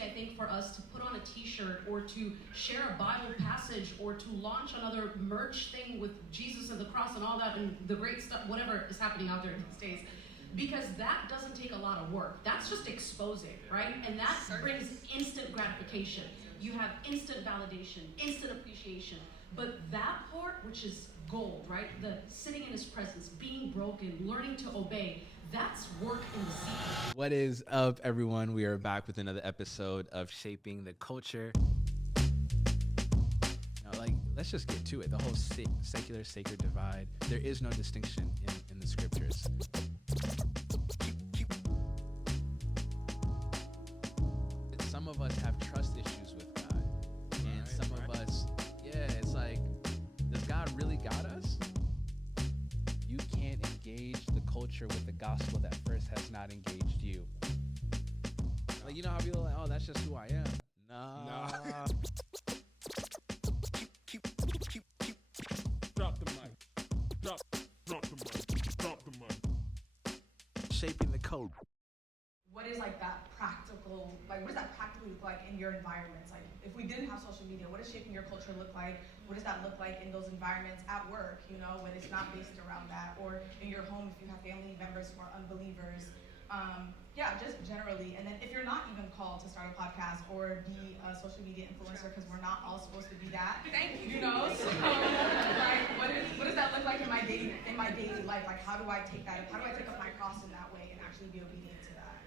easy, I think, for us to put on a t-shirt or to share a Bible passage or to launch another merch thing with Jesus and the cross and all that and the great stuff, whatever is happening out there these days. Because that doesn't take a lot of work. That's just exposing, right? And that brings instant gratification. You have instant validation, instant appreciation. But that part, which is gold, right? The sitting in his presence, being broken, learning to obey, that's work in the secret. What is up, everyone? We are back with another episode of Shaping the Culture. Now, let's just get to it. The whole secular sacred divide. There is no distinction in the scriptures. Some of us have trust issues with God, and some of us, it's like, does God really got us? You can't engage the culture with the gospel that first has not engaged you. Like, you know how people are like, oh, that's just who I am. Nah. Keep. Drop the mic. Drop the mic. Shaping the code. What is that practical, what does that practically look like in your environments? Like, if we didn't have social media, what does shaping your culture look like? What does that look like in those environments at work, when it's not based around that? Or in your home, if you have family members who are unbelievers? Just generally. And then if you're not even called to start a podcast or be a social media influencer, because we're not all supposed to be that. Thank you. So, what does that look like in my daily life? Like, how do I take that? How do I take up my cross in that way and actually be obedient to that?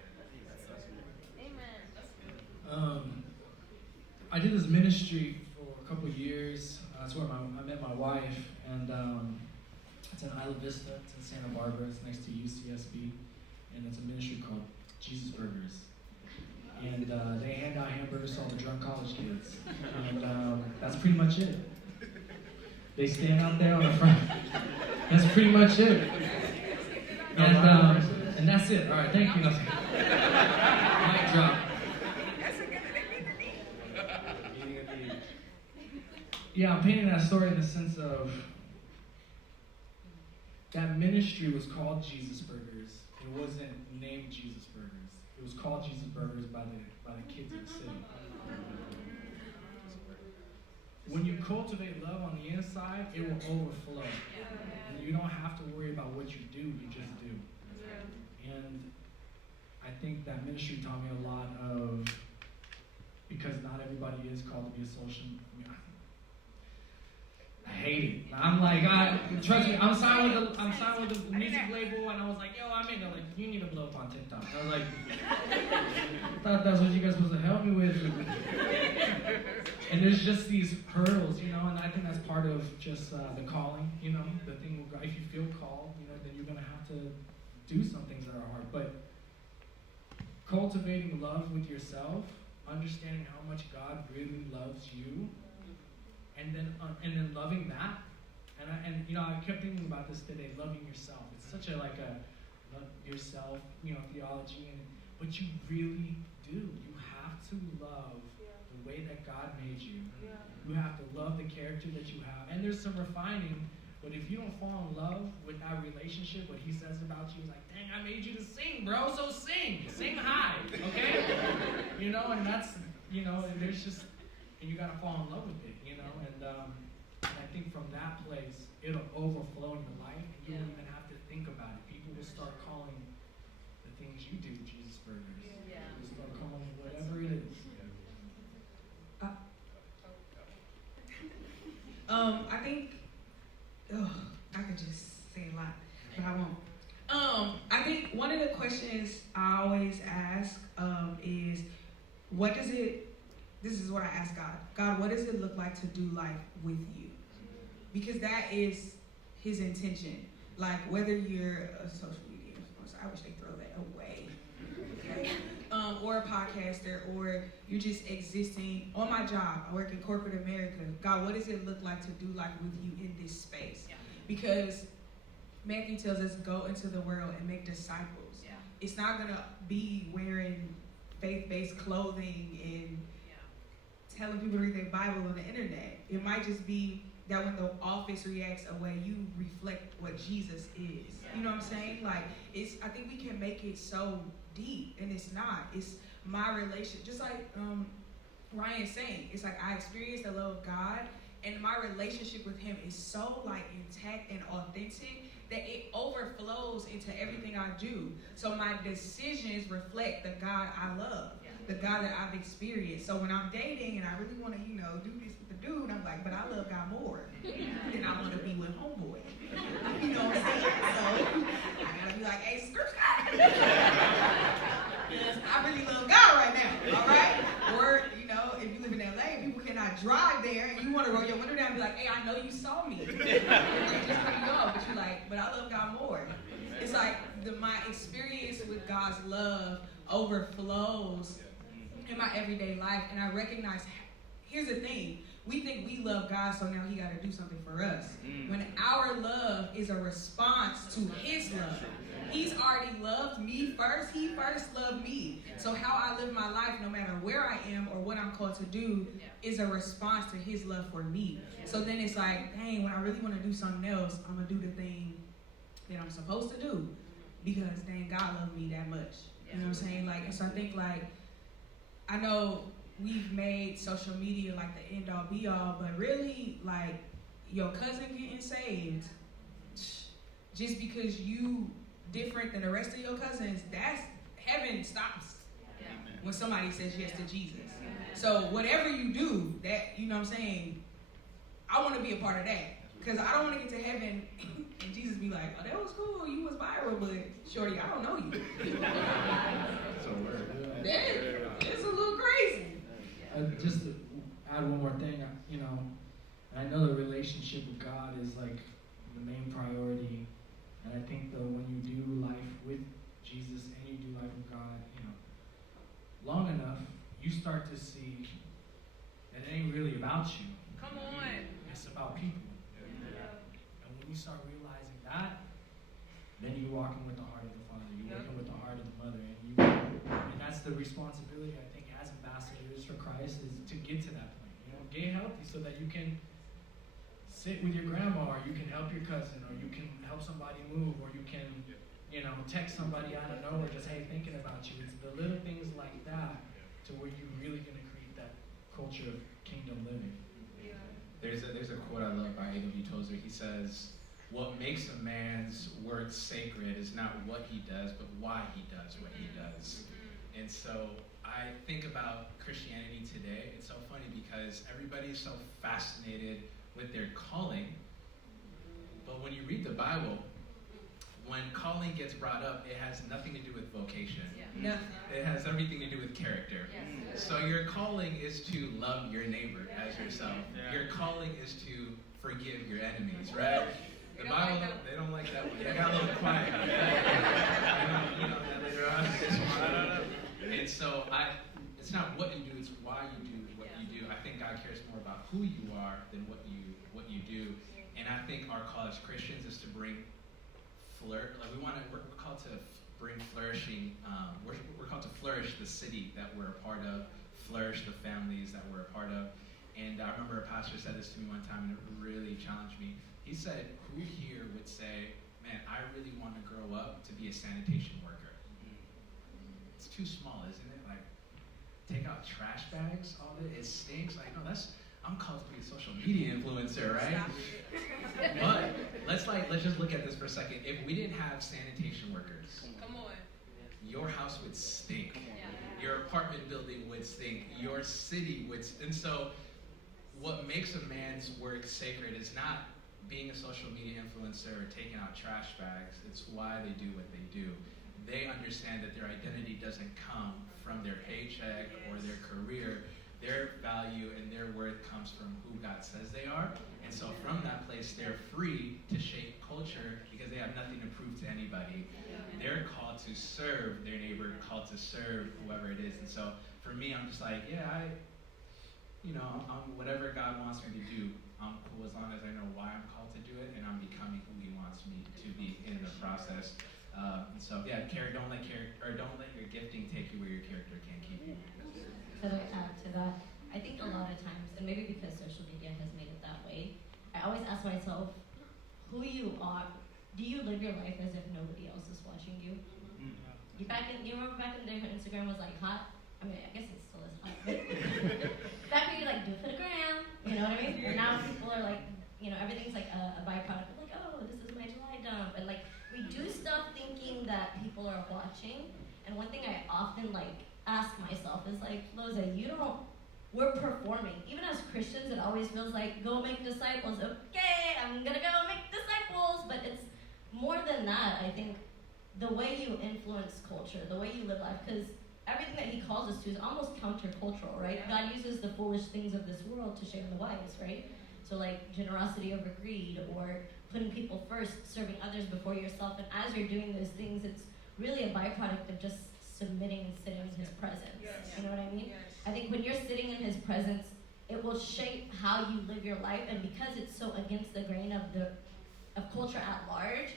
I did this ministry for a couple of years. That's where I met my wife, and it's in Isla Vista. It's in Santa Barbara. It's next to UCSB, and it's a ministry called Jesus Burgers. And they hand out hamburgers to all the drunk college kids, and that's pretty much it. They stand out there on the front. That's pretty much it. And that's it. All right, thank you. Mic drop. Yeah, I'm painting that story in the sense of that ministry was called Jesus Burgers. It wasn't named Jesus Burgers. It was called Jesus Burgers by the kids of the city. When you cultivate love on the inside, it will overflow. And you don't have to worry about what you do, you just do. And I think that ministry taught me a lot of, because not everybody is called to be a social. I hate it. I'm trust me. I'm signed with the music label, and I was like, yo, I'm in. They're like, you need to blow up on TikTok. I was like, I thought that's what you guys supposed to help me with. And there's just these hurdles, and I think that's part of just the calling, the thing. If you feel called, then you're gonna have to do some things that are hard. But cultivating love with yourself, understanding how much God really loves you. And then loving that, and I kept thinking about this today. Loving yourself. It's such a love yourself, theology, but you really do. You have to love the way that God made you. You have to love the character that you have. And there's some refining, but if you don't fall in love with that relationship, what He says about you is like, dang, I made you to sing, bro. So sing high, okay? And that's and there's just. And you gotta fall in love with it, and I think from that place, it'll overflow in your life, and you won't even have to think about it. People will start calling the things you do Jesus Burgers. They'll start calling it whatever it is. I think, I could just say a lot, but I won't. I think one of the questions I always ask is, this is what I ask God. God, what does it look like to do life with you? Because that is His intention. Whether you're a social media influencer, I wish they throw that away, okay? Or a podcaster, or you're just existing on my job. I work in corporate America. God, what does it look like to do life with you in this space? Because Matthew tells us, go into the world and make disciples. It's not gonna be wearing faith-based clothing and telling people to read their Bible on the internet. It might just be that when the office reacts a way, you reflect what Jesus is. You know what I'm saying? I think we can make it so deep, and it's not. It's my relationship, just like Ryan's saying, it's like I experienced the love of God, and my relationship with him is so like intact and authentic that it overflows into everything I do. So my decisions reflect the God I love, the God that I've experienced. So when I'm dating and I really want to, do this with the dude, I'm like, but I love God more than I want to be with homeboy. You know what I'm saying? So I gotta be like, hey, skirt. I really love God right now, all right? Or, if you live in LA, people cannot drive there, and you want to roll your window down and be like, hey, I know you saw me. And just cut you off, but you're like, but I love God more. It's like my experience with God's love overflows in my everyday life, and I recognize, here's the thing, we think we love God, so now he got to do something for us. When our love is a response to his love. He's already loved me first. He first loved me. So how I live my life, no matter where I am or what I'm called to do, is a response to his love for me. So then it's like, dang, when I really want to do something else, I'm going to do the thing that I'm supposed to do. Because, dang, God loved me that much. You know what I'm saying? And so I think, I know we've made social media like the end all be all, but really, your cousin getting saved, just because you different than the rest of your cousins, that's heaven stops when somebody says yes to Jesus. So whatever you do, that, you know what I'm saying, I want to be a part of that. Because I don't want to get to heaven and Jesus be like, oh, that was cool, you was viral, but shorty, I don't know you. It's a little crazy. Just to add one more thing, and I know the relationship with God is the main priority. And I think though when you do life with Jesus and you do life with God, long enough, you start to see that it ain't really about you. Come on. It's about people. And when you start realizing that, then you're walking with the heart of the Father. You're working with the heart of the Mother. And that's the responsibility, I think, as ambassadors for Christ, is to get to that point. Get healthy so that you can sit with your grandma, or you can help your cousin, or you can help somebody move, or you can, text somebody out of nowhere, just, hey, thinking about you. It's the little things like that to where you're really going to create that culture of kingdom living. There's a quote I love by A.W. Tozer. He says, what makes a man's work sacred is not what he does, but why he does what he does. And so I think about Christianity today. It's so funny because everybody's so fascinated with their calling, but when you read the Bible, when calling gets brought up, it has nothing to do with vocation. It has everything to do with character. So your calling is to love your neighbor as yourself. Your calling is to forgive your enemies, right? The Bible, they don't like that one. They got a little quiet. You know that later on. And so it's not what you do, it's why you do what you do. I think God cares more about who you are than what you do. And I think our call as Christians is to bring we're called to bring flourishing, we're called to flourish the city that we're a part of, flourish the families that we're a part of. And I remember a pastor said this to me one time and it really challenged me. He said, who here would say, man, I really want to grow up to be a sanitation worker? It's too small, isn't it? Take out trash bags, all that, it stinks. No, I'm called to be a social media influencer, right? But let's just look at this for a second. If we didn't have sanitation workers, Come on. your house would stink. Your apartment building would stink. Your city would and so what makes a man's work sacred is not being a social media influencer or taking out trash bags. It's why they do what they do. They understand that their identity doesn't come from their paycheck or their career. Their value and their worth comes from who God says they are. And so from that place, they're free to shape culture because they have nothing to prove to anybody. They're called to serve their neighbor, called to serve whoever it is. And so for me, I'm just like, I'm whatever God wants me to do, I'm cool as long as I know why I'm called to do it and I'm becoming who he wants me to be in the process. Don't let your gifting take you where your character can't keep you. To add to that, I think a lot of times, and maybe because social media has made it that way, I always ask myself, who you are, do you live your life as if nobody else is watching you? You remember back in the day when Instagram was hot? I I mean, I guess it still is hot. But back when you like do it for the gram, you know what I mean? And now people are like, you know, everything's like a byproduct of like, oh, this is my July dump, and like we do stuff thinking that people are watching. And one thing I often like ask myself is like, Loza, we're performing. Even as Christians, it always feels like, go make disciples. Okay, I'm gonna go make disciples. But it's more than that. I think the way you influence culture, the way you live life, because everything that he calls us to is almost countercultural, right? God uses the foolish things of this world to share the wise, right? So like generosity over greed, or putting people first, serving others before yourself. And as you're doing those things, it's really a byproduct of just submitting and sitting in his presence. You know what I mean? I think when you're sitting in his presence, it will shape how you live your life. And because it's so against the grain of culture at large,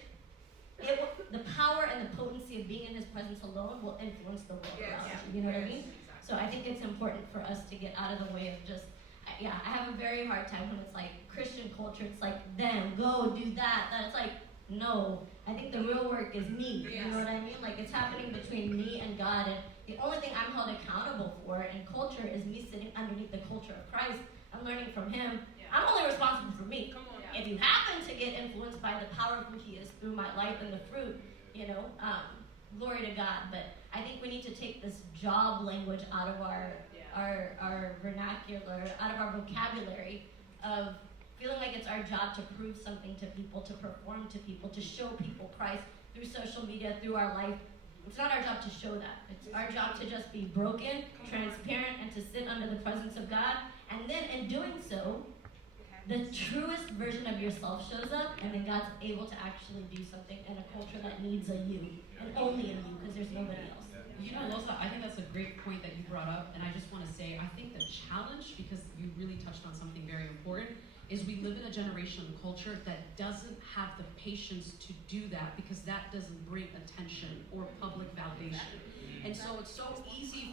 the power and the potency of being in his presence alone will influence the world around you. You know what I mean? So I think it's important for us to get out of the way of just, I have a very hard time when it's like Christian culture, it's like them, go do that. It's like, no, I think the real work is me. You know what I mean? Like it's happening between me and God, and the only thing I'm held accountable for in culture is me sitting underneath the culture of Christ. I'm learning from him. I'm only responsible for me. If you happen to get influenced by the power of who he is through my life and the fruit, you know, glory to God. But I think we need to take this job language out of our vernacular, out of our vocabulary of feeling like it's our job to prove something to people, to perform to people, to show people Christ through social media, through our life. It's not our job to show that. It's our job to just be broken, transparent, and to sit under the presence of God. And then in doing so, the truest version of yourself shows up, and then God's able to actually do something in a culture that needs a you, and only a you, because there's nobody else. You know, Losa, I think that's a great point that you brought up, and I just want to say, I think the challenge, because you really touched on something very important, is we live in a generation and culture that doesn't have the patience to do that, because that doesn't bring attention or public validation. And so it's so easy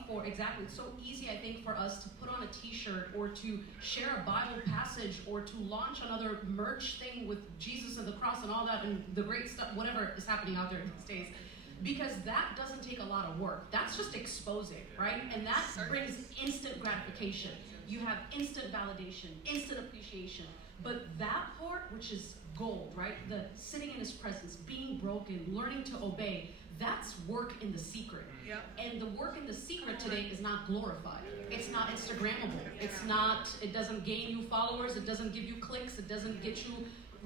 I think, for us to put on a t-shirt or to share a Bible passage or to launch another merch thing with Jesus and the cross and all that and the great stuff, whatever is happening out there these days. Because that doesn't take a lot of work. That's just exposing, right? And that brings instant gratification. You have instant validation, instant appreciation. But that part, which is gold, right? The sitting in his presence, being broken, learning to obey, that's work in the secret. And the work in the secret today is not glorified. It's not Instagrammable. It doesn't gain you followers, it doesn't give you clicks, it doesn't get you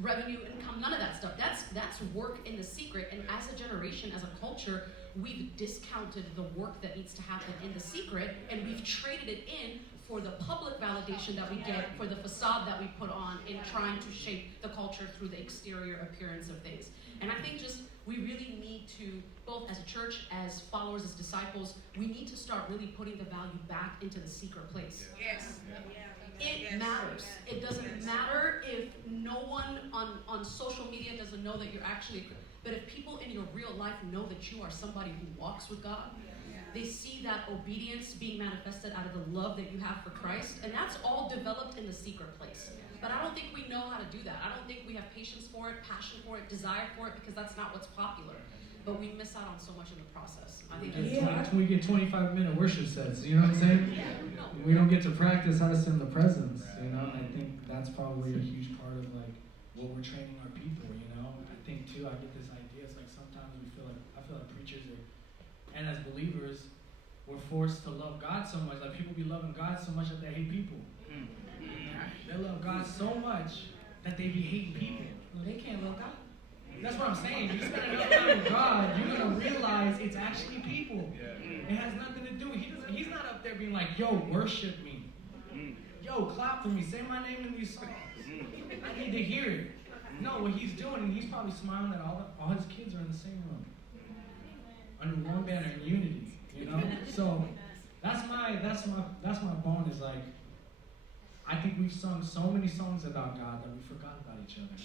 revenue, income, none of that stuff. That's work in the secret. And as a generation, as a culture, we've discounted the work that needs to happen in the secret, and we've traded it in for the public validation that we get, for the facade that we put on in trying to shape the culture through the exterior appearance of things. And I think just we really need to, both as a church, as followers, as disciples, we need to start really putting the value back into the secret place. It matters. It doesn't matter if no one on social media doesn't know that you're actually, but if people in your real life know that you are somebody who walks with God, they see that obedience being manifested out of the love that you have for Christ, and that's all developed in the secret place. But I don't think we know how to do that. I don't think we have patience for it, passion for it, desire for it, because that's not what's popular. But we miss out on so much in the process. I think we get 25-minute worship sets, you know what I'm saying? We don't get to practice how to sit in the presence, you know? And I think that's probably a huge part of like what we're training our people, you know? I think too, I get this idea, it's like sometimes I feel like preachers and as believers, we're forced to love God so much. Like people be loving God so much that they hate people. They love God so much that they be hating people. Well, they can't love God. That's what I'm saying. You spend enough time with God, you're gonna realize it's actually people. It has nothing to do. He's not up there being like, yo, worship me. Yo, clap for me. Say my name in these songs. I need to hear it. No, what he's doing, and he's probably smiling that all his kids are in the same room, under one banner in unity. You know. So that's my bone. Is like, I think we've sung so many songs about God that we forgot about each other.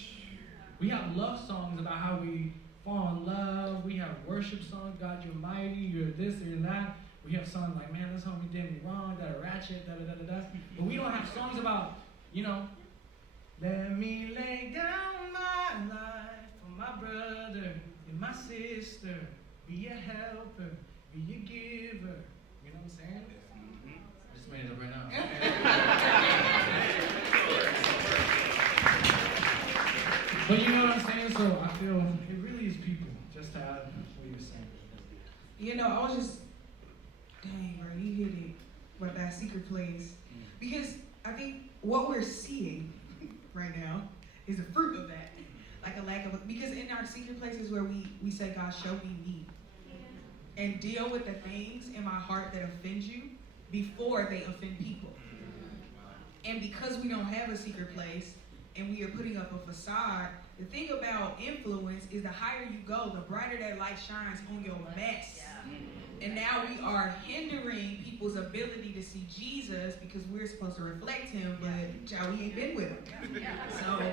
We have love songs about how we fall in love. We have worship songs, God, you're mighty, you're this, you're that. We have songs like, man, this homie did me wrong, that a ratchet, da-da-da-da-da. But we don't have songs about, you know, let me lay down my life for my brother and my sister. Be a helper, be a giver. You You know what I'm saying? Just made it up right now. But you know what I'm saying? So I feel it really is people, just to add what you're saying. You know, I was just, dang, bro, you hit it with that secret place. Because I think what we're seeing right now is the fruit of that. Like a lack of, because in our secret places where we say, God, show me me. And deal with the things in my heart that offend you before they offend people. And because we don't have a secret place and we are putting up a facade, the thing about influence is the higher you go, the brighter that light shines on your mess. And now we are hindering people's ability to see Jesus because we're supposed to reflect him, but child, we ain't been with him. So,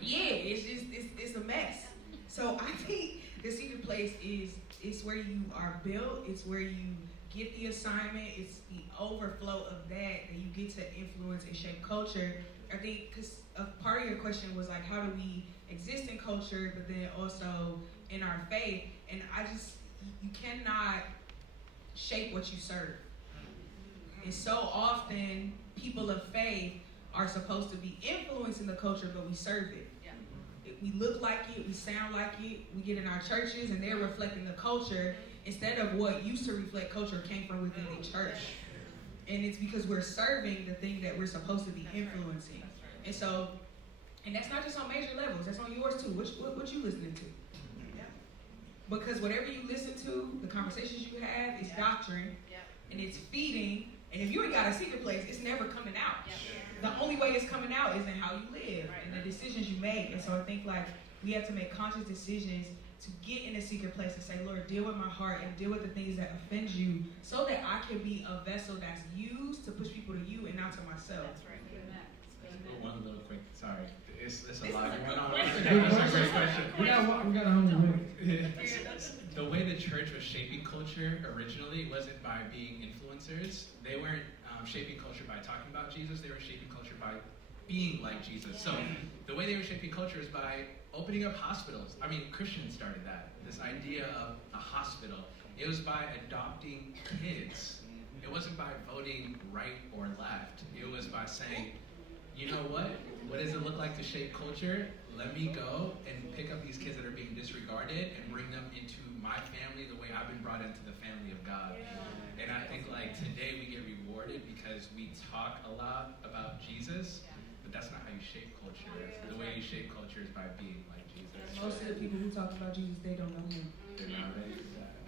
yeah, it's a mess. So I think the secret place it's where you are built, it's where you get the assignment, it's the overflow of that you get to influence and shape culture. I think because a part of your question was like, how do we exist in culture, but then also in our faith? And you cannot shape what you serve. And so often, people of faith are supposed to be influencing the culture, but we serve it. We look like it, we sound like it, we get in our churches, and they're reflecting the culture instead of what used to reflect culture came from within the church. And it's because we're serving the thing that we're supposed to be influencing. And so, and that's not just on major levels, that's on yours too. What you listening to? Because whatever you listen to, the conversations you have, is doctrine, and it's feeding. And if you ain't got a secret place, it's never coming out. The only way it's coming out is in how you live and the decisions you make. And so I think like we have to make conscious decisions to get in a secret place and say, Lord, deal with my heart and deal with the things that offend you so that I can be a vessel that's used to push people to you and not to myself. That's right. One little quick, sorry. It's a lot going on. Good That's a great question. We got a hungry minute. The way the church was shaping culture originally wasn't by being influencers. They weren't shaping culture by talking about Jesus. They were shaping culture by being like Jesus. So the way they were shaping culture is by opening up hospitals. I mean, Christians started that. This idea of a hospital. It was by adopting kids. It wasn't by voting right or left. It was by saying, you know what? What does it look like to shape culture? Let me go and pick up these kids that are being disregarded and bring them into my family the way I've been brought into the family of God. And I think like today we get rewarded because we talk a lot about Jesus, but that's not how you shape culture. The way you shape culture is by being like Jesus. Most of the people who talk about Jesus, they don't know him. They're not ready for that.